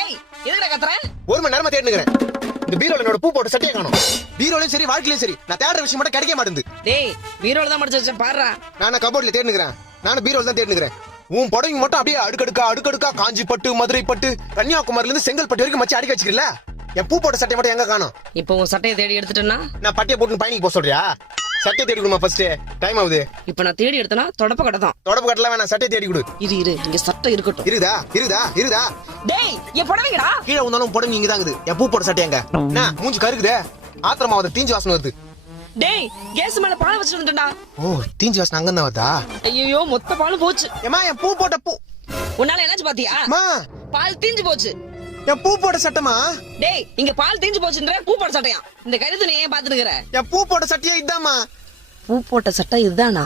எதுக்குடா கத்துற? 1 மணி நேரமா தேடினுக்கிறேன். இந்த பீரோல என்னோட பூ போட்ட சட்டையை காணோம். பீரோலயும் சரி வாழ்க்கையிலும் சரி நான் தேடுற விஷயம் மட்டும் கிடைக்க மாட்டேங்குது. டேய் பீரோல தான் மடிச்சு வச்சேன் பாருடா. நான் கபோர்ட்ல தேடினுக்கிறேன். நானும் பீரோல தான் தேடினுக்கிறேன். உன் புடவை மட்டும் அப்படியே அடுக்கடுக்கா காஞ்சி பட்டு, மதுரை பட்டு, கன்னியாகுமரில இருந்து செங்கல்பட்டு வரைக்கும் மச்சி அடிக்க வச்சிருக்கல. என் பூ போட்ட சட்டை மட்டும் எங்க காணோம்? இப்போ உன் சட்டையை தேடி எடுத்துட்டேன்னா நான் பட்டியை போட்டு பயணிக்கு போக சொல்றியா? சட்டையை தேடி கொடுமா ஃபர்ஸ்ட். டைம் ஆகுது. இப்போ நான் தேடி எடுத்தனா தொடப்ப கடை தான். தொடப்பு கட்டல வேணாம், சட்டையை தேடி கொடு. இரு இங்க சட்டை இருக்கட்டும். இருதா. டேய் என் புடவைங்கடா. கீழே வந்தாலும் புடவை இங்க தான் இருக்குது. என் பூ போட்ட சட்டை எங்க? என்ன மூஞ்சி கருக்குதே? ஆத்திரமா வந்து தீஞ்சு வாசனை வருது. டேய் கேஸ் மேல பால் வச்சிட்டு வந்துட்டா. ஓ தீஞ்சு வாசனை அங்க தான் வருதா? ஐயோ மொத்த பாலும் போச்சு. ஏமா என் பூ போட்ட பூ. உன்னால என்னாச்சு பாத்தியா? அம்மா பால் தீஞ்சு போச்சு. என் பூ போட்ட சட்டமா? டேய் இங்க பால் தீஞ்சு போச்சுன்ற பூ போட்ட சட்டையா? இந்த கருத்து நீ ஏன் பாத்துட்டு இருக்கற? என் பூ போட்ட சட்டையே இதாமா. பூ போட்ட சட்டை இதுதானா?